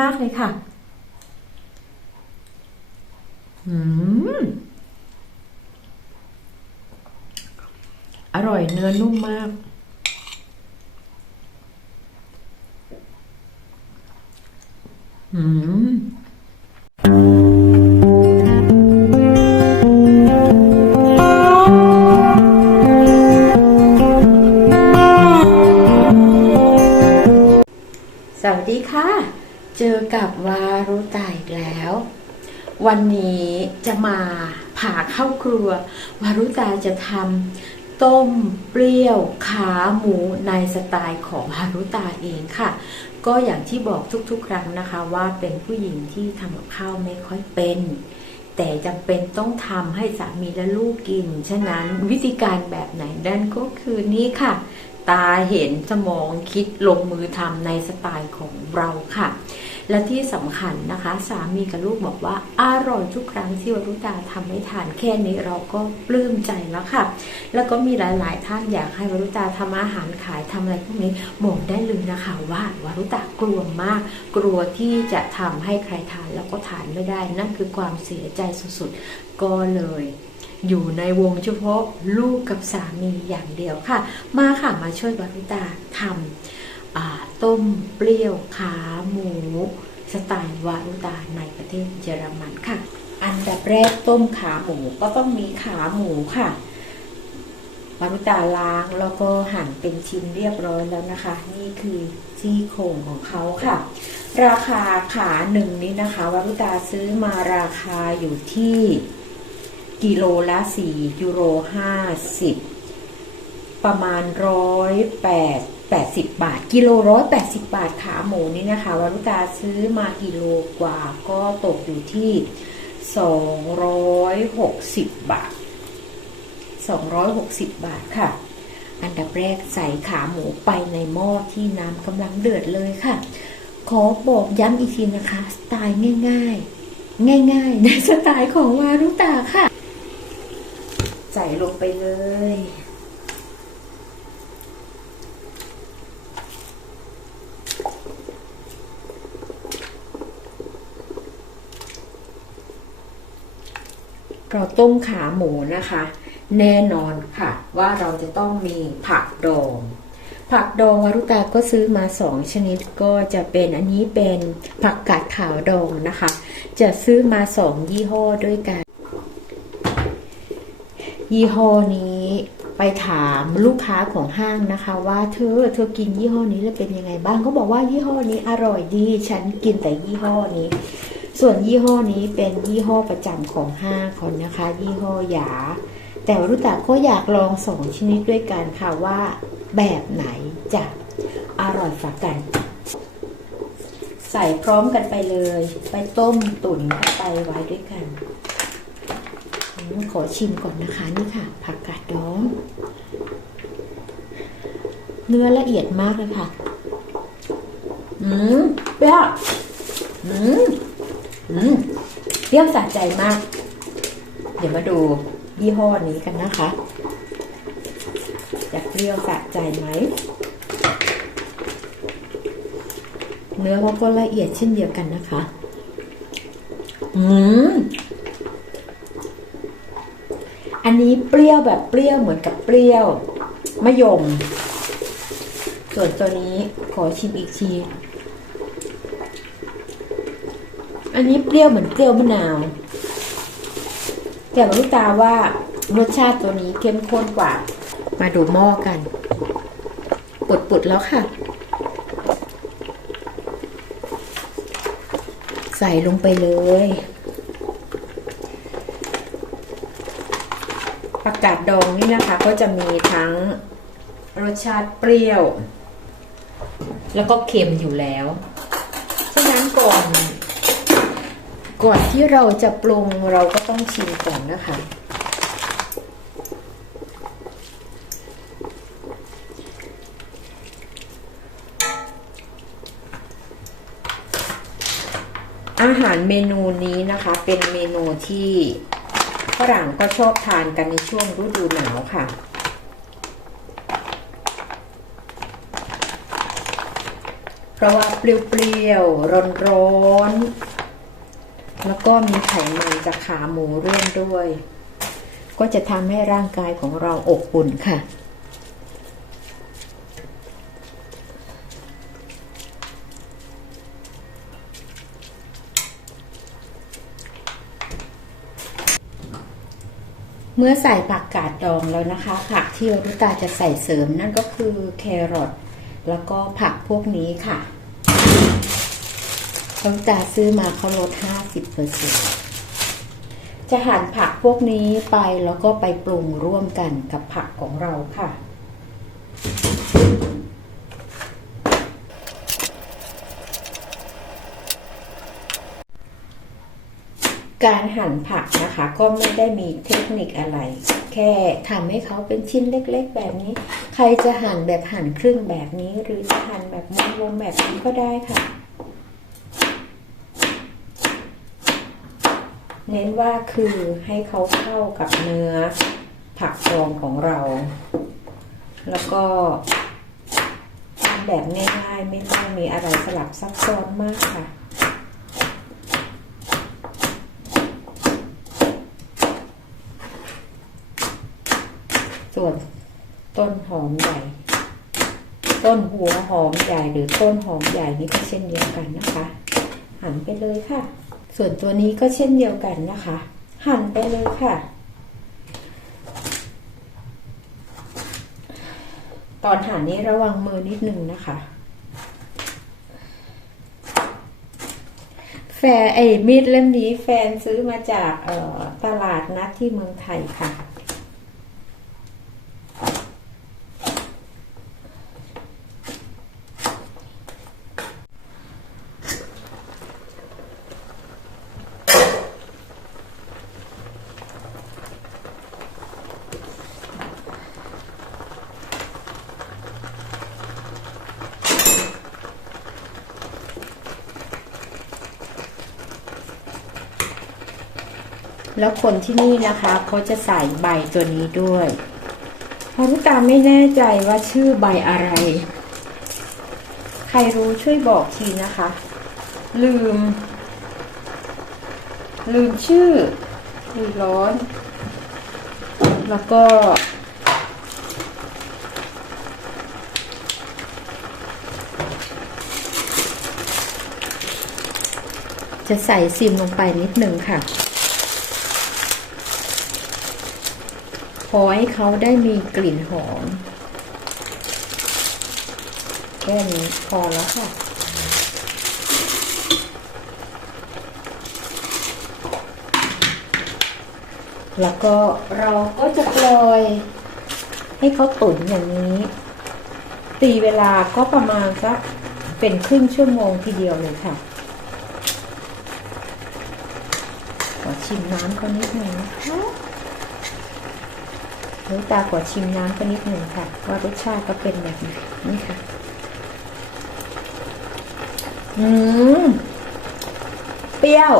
มากๆเลยค่ะ อืม อร่อยเนื้อนุ่มมาก อืมสวัสดีค่ะ เจอกับวารุตาอีกแล้ว วันนี้จะมาผ่าเข้าครัว วารุตาจะทำต้มเปรี้ยวขาหมูในสไตล์ของวารุตาเองค่ะ ก็อย่างที่บอกทุกๆ ครั้งนะคะว่าเป็นผู้หญิงที่ทำกับข้าวไม่ค่อยเป็นแต่จำเป็นต้องทำให้สามีและลูกกิน ฉะนั้นวิธีการแบบไหนนั่นก็คือนี่ค่ะ ตาเห็นสมองคิดลงมือทำในสไตล์ของเราค่ะ และที่สำคัญนะคะ สามีกับลูกบอกว่าอร่อยทุกครั้งที่วรุตาทำให้ทานแค่นี้เราก็ปลื้มใจแล้วค่ะ แล้วก็มีหลาย ๆ ท่านอยากให้วรุตาทำอาหารขายทำอะไรพวกนี้บอกได้เลยนะคะว่าวรุตากลัวมาก กลัวที่จะทำให้ใครทานแล้วก็ทานไม่ได้ นั่นคือความเสียใจสุด ๆ ก็เลย อยู่ในวงเฉพาะลูกกับสามีอย่างเดียวค่ะ มาค่ะมาช่วยวารุตาทำต้มเปรี้ยวขาหมูสไตล์วารุตาในประเทศเยอรมันค่ะ อันดับแรกต้มขาหมูก็ต้องมีขาหมูค่ะวารุตาล้างแล้วก็หั่นเป็นชิ้นเรียบร้อยแล้วนะคะ นี่คือซี่โครงของเขาค่ะ ราคาขาหนึ่งนี้นะคะวารุตาซื้อมาราคาอยู่ที่ กิโลละ 4 ยูโร 50 ประมาณร้อยแปดแปดสิบบาท กิโลร้อยแปดสิบบาทขาหมูนี่นะคะวารุตาซื้อมากิโลกว่าก็ตกอยู่ที่สองร้อยหกสิบบาทสองร้อยหกสิบบาทค่ะ อันดับแรกใส่ขาหมูไปในหม้อที่น้ำกำลังเดือดเลยค่ะ ขอบอกย้ำอีกทีนะคะ สไตล์ง่าย ๆ ง่าย ๆ ในสไตล์ของวารุตาค่ะ ใส่ลงไปเลย เราต้มขาหมูนะคะ แน่นอนค่ะว่าเราจะต้องมีผักดองผักดองวารุตาก็ซื้อมาสองชนิดก็จะเป็นอันนี้เป็นผักกาดขาวดองนะคะ จะซื้อมาสองยี่ห้อด้วยกัน ยี่ห้อนี้ไปถามลูกค้าของห้างนะคะว่าเธอเธอกินยี่ห้อนี้แล้วเป็นยังไงบ้างก็บอกว่ายี่ห้อนี้อร่อยดีฉันกินแต่ยี่ห้อนี้ ส่วนยี่ห้อนี้เป็นยี่ห้อประจำของห้างคนนะคะ ยี่ห้อหยา แต่วรุตาก็อยากลองสองชนิดด้วยกันค่ะว่าแบบไหนจะอร่อยฝากกัน ใส่พร้อมกันไปเลย ไปต้มตุ๋นไปไว้ด้วยกัน ขอชิมก่อนนะคะนี่ค่ะ ผักกาดดอง เนื้อละเอียดมากเลยค่ะ อืมเปรี้ยวอืมอืมเปรี้ยวสะใจมาก เดี๋ยวมาดูยี่ห้อนี้กันนะคะจะเปรี้ยวสะใจไหม เนื้อเขาก็ละเอียดเช่นเดียวกันนะคะ อืม อันนี้เปรี้ยวแบบเปรี้ยวเหมือนกับเปรี้ยวมะยม ส่วนตัวนี้ขอชิมอีกที อันนี้เปรี้ยวเหมือนเปรี้ยวมะนาว แต่ลูกตาว่ารสชาติตัวนี้เข้มข้นกว่า มาดูหม้อกันปุดๆแล้วค่ะ ใส่ลงไปเลย ผัก กาดดองนี่นะคะก็จะมีทั้งรสชาติเปรี้ยว แล้วก็เค็มอยู่แล้ว ฉะนั้นก่อนก่อนที่เราจะปรุงเราก็ต้องชิมก่อนนะคะอาหารเมนูนี้นะคะเป็นเมนูที่ ฝรั่งก็ชอบทานกันในช่วงฤดูหนาวค่ะ เพราะว่าเปรี้ยวๆ ร้อนๆ แล้วก็มีไขมันจากขาหมูร่วมด้วย ก็จะทำให้ร่างกายของเราอบอุ่นค่ะ เมื่อใส่ผักกาดดองแล้วนะคะ ผักที่รุตาจะใส่เสริมนั่นก็คือแครอทแล้วก็ผักพวกนี้ค่ะรุตาซื้อมาเขาลด 50%จะหั่นผักพวกนี้ไปแล้วก็ไปปรุงร่วมกันกับผักของเราค่ะ การหั่นผักนะคะก็ไม่ได้มีเทคนิคอะไร แค่ทำให้เขาเป็นชิ้นเล็กๆ แบบนี้ ใครจะหั่นแบบหั่นครึ่งแบบนี้ หรือจะหั่นแบบวงๆแบบนี้ก็ได้ค่ะ เน้นว่าคือให้เขาเข้ากับเนื้อผักดองของเรา แล้วก็ทำแบบง่ายๆ ไม่ต้องมีอะไรสลับซับซ้อนมากค่ะ ส่วนต้นหอมใหญ่ ต้นหัวหอมใหญ่หรือต้นหอมใหญ่นี่ก็เช่นเดียวกันนะคะ หั่นไปเลยค่ะ ส่วนตัวนี้ก็เช่นเดียวกันนะคะ หั่นไปเลยค่ะ ตอนหั่นนี้ระวังมือนิดนึงนะคะแฟนไอ้มีดเล่มนี้แฟนซื้อมาจากตลาดนัดที่เมืองไทยค่ะ แล้วคนที่นี่นะคะเขาจะใส่ใบตัวนี้ด้วยพารุตาไม่แน่ใจว่าชื่อใบอะไร ใครรู้ช่วยบอกทีนะคะ ลืม ลืมชื่อลืมร้อน แล้วก็จะใส่ซิมลงไปนิดนึงค่ะ พอให้เขาได้มีกลิ่นหอมแค่นี้พอแล้วค่ะ แล้วก็เราก็จะปล่อย ให้เขาตุ๋นอย่างนี้ ตีเวลาก็ประมาณสักเป็นครึ่งชั่วโมงทีเดียวเลยค่ะ ขอชิมน้ำเขานิดหนึ่งนะคะ น้ำตาขอชิมน้ำก็นิดหนึ่งค่ะ ว่ารสชาติก็เป็นแบบไหนนี่ค่ะ อืม เปรี้ยว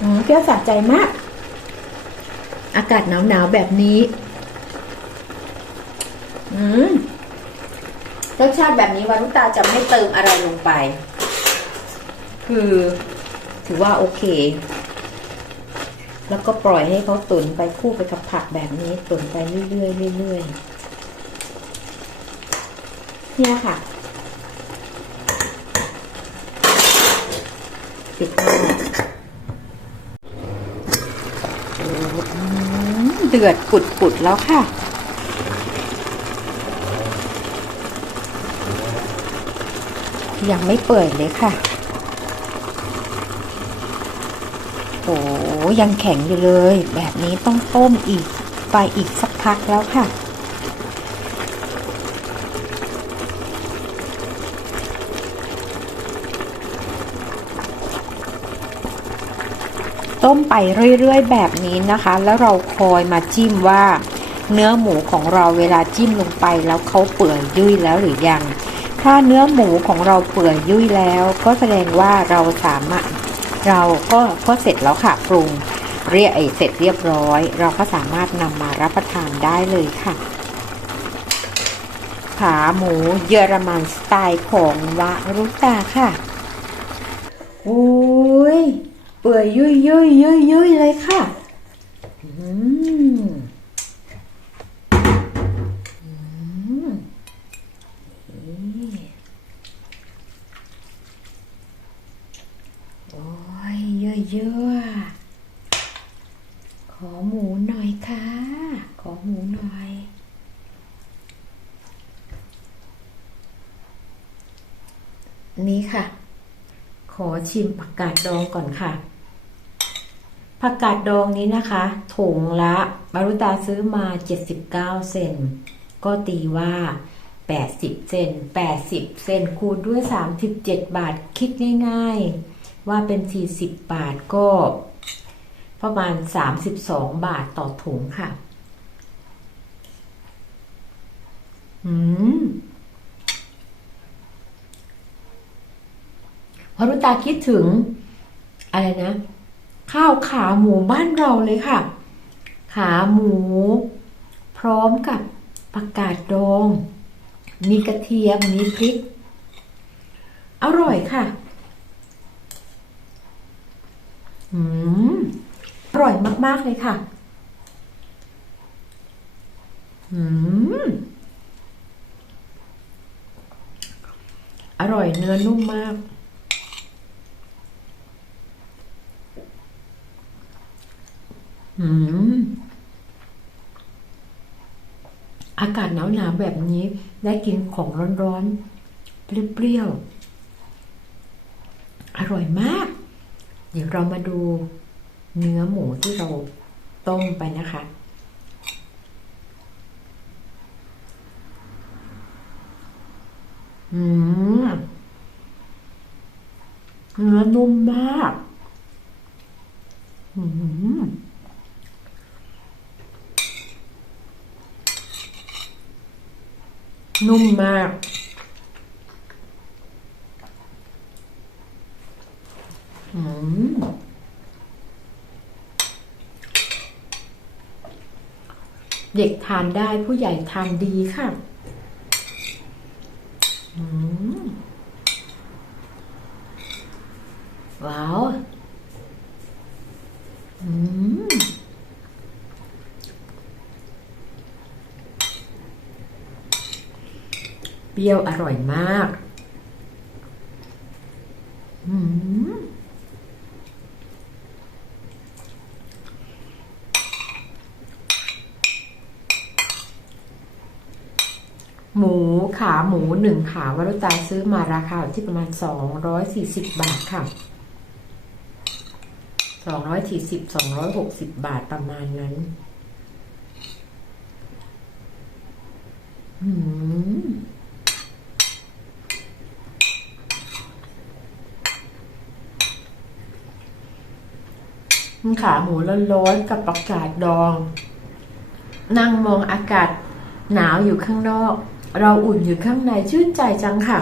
อืมเปรี้ยวสะใจมาก อากาศหนาวๆแบบนี้ อืม รสชาติแบบนี้วารุตาจะไม่เติมอะไรลงไป คือ ถือว่าโอเค แล้วก็ปล่อยให้เขาตุ๋นไปคู่ไปกับผักแบบนี้ตุ๋นไปเรื่อยๆเรื่อยๆเนี่ยค่ะ ปิดหน้อเดือดปุดๆแล้วค่ะยังไม่เปื่อยเลยค่ะ โอ้ ยังแข็งอยู่เลย แบบนี้ต้องต้มอีกไปอีกสักพักแล้วค่ะ ต้มไปเรื่อยๆแบบนี้นะคะ แล้วเราคอยมาจิ้มว่า เนื้อหมูของเราเวลาจิ้มลงไปแล้วเขาเปื่อยยุ่ยแล้วหรือยัง ถ้าเนื้อหมูของเราเปื่อยยุ่ยแล้ว ก็แสดงว่าเราสามารถ เราก็ก็เสร็จแล้วค่ะปรุงเรียเอเสร็จเรียบร้อย เราก็สามารถนำมารับประทานได้เลยค่ะ ขาหมูเยอรมันสไตล์ของวารุตาค่ะโอ้ยเปื่อยยุ่ยยุ่ยยุ่ยยุ่ยเลยค่ะ อืมอืมนี่โอ้ยเยอะเยอะขอหมูหน่อยค่ะ ขอ หน่อย นี่ค่ะ ขอชิมผักกาดดองก่อนค่ะผักกาดดองนี้นะคะถุงละบารุตาซื้อมา 79 เซน ก็ตีว่า 80 เซน 80 เซนคูณด้วย 37 บาท คิดง่ายๆ ว่าเป็น 40 บาทก็ ประมาณ 32 บาทต่อถุงค่ะ อืม พอรุตาคิดถึง อะไรนะ ข้าวขาหมูบ้านเราเลยค่ะ ขาหมู พร้อมกับผักกาดดอง มีกระเทียม มีพริก อร่อยค่ะ อืม อร่อยมาก ๆ เลยค่ะ อืม อ ร่อยเนื้อนุ่มมาก อืม อากาศหนาวๆแบบนี้ได้กินของร้อนๆ เปรี้ยวๆ อร่อยมาก เดี๋ยวเรามาดูเนื้อหมูที่เราต้มไปนะคะ อืมเนื้อนุ่มมากอืมนุ่มมาก อืมเด็กทานได้ผู้ใหญ่ทานดีค่ะ อืม ว้าว อืม เปรี้ยวอร่อยมากหมูขาหมูหนึ่งขาวรุตาซื้อมาราคาที่ประมาณสองร้อยสี่สิบบาทค่ะสองร้อยสี่สิบสองร้อยหกสิบบาทประมาณนั้น อืม ขาหมูร้อนๆกับประกาศดอง นั่งมองอากาศหนาวอยู่ข้างนอก เราอุ่นอยู่ข้างในชื่นใจจังค่ะ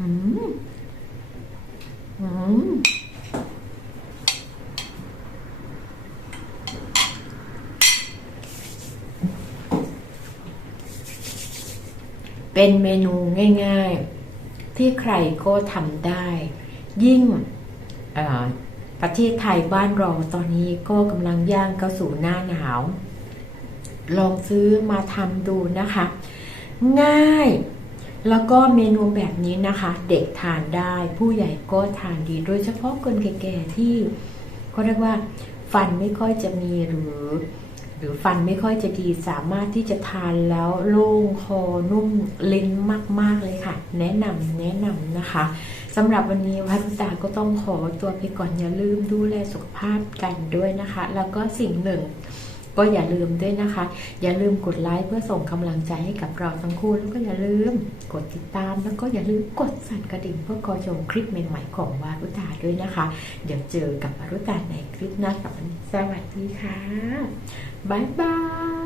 อืม อืม เป็นเมนูง่าย ๆ ที่ใครก็ทำได้ ยิ่งประเทศไทยบ้านเราตอนนี้ก็กำลังย่างเข้าสู่หน้าหนาว ลองซื้อมาทำดูนะคะ ง่ายแล้วก็เมนูแบบนี้นะคะ เด็กทานได้ผู้ใหญ่ก็ทานดี โดยเฉพาะคนแก่ๆที่เขาเรียกว่า ฟันไม่ค่อยจะมีหรือ รือฟันไม่ค่อยจะดีสามารถที่จะทานแล้วโล่งคอนุ่มลิ้นมาก ๆ เลยค่ะ แนะนำแนะนำนะคะสำหรับวันนี้วัตุตาก็ต้องขอตัวไปก่อนอย่าลืมดูแลสุขภาพกันด้วยนะคะ แล้วก็สิ่งหนึ่งก็อย่าลืมด้วยนะคะ อย่าลืมกดไลค์เพื่อส่งกำลังใจให้กับเราทั้งคู่ แล้วก็อย่าลืมกดติดตาม แล้วก็อย่าลืมกดสั่นกระดิ่งเพื่อคอยชมคลิปใหม่ๆของวารุตาด้วยนะคะ เดี๋ยวเจอกับวารุตาในคลิปหน้ากับวันสวัสดีค่ะ Bye bye.